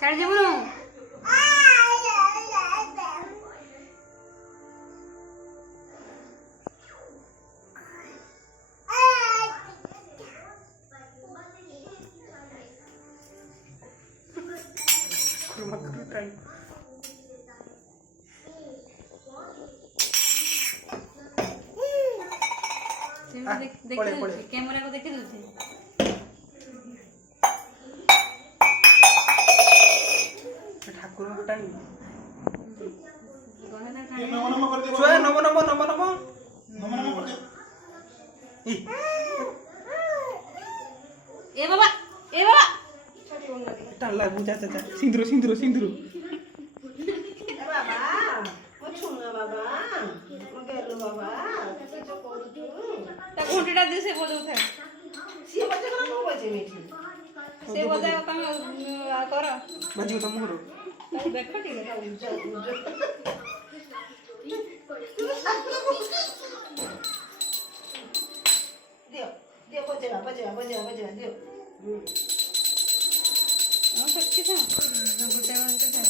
छाड़ दे बोलो कैमरा को देखी दूसरे ठाकुर को टाइम नमो नमो कर दे छुआ नमो नमो नमो नमो नमो नमो कर दे ए बाबा टाला बुझा चाचा सिंदूर सिंदूर सिंदूर बाबा मो छुना बाबा मो गेलो बाबा के जो करू तू ता घंटीटा दे से बजाउ था सी बजे करा मो बजे मिठी से बजाओ तमे कर बजियो तो मोर ताई बेखटी रे दियो दियो बजेगा बजेगा बजेगा बजेगा दियो हां सच्ची था गुटे बनते था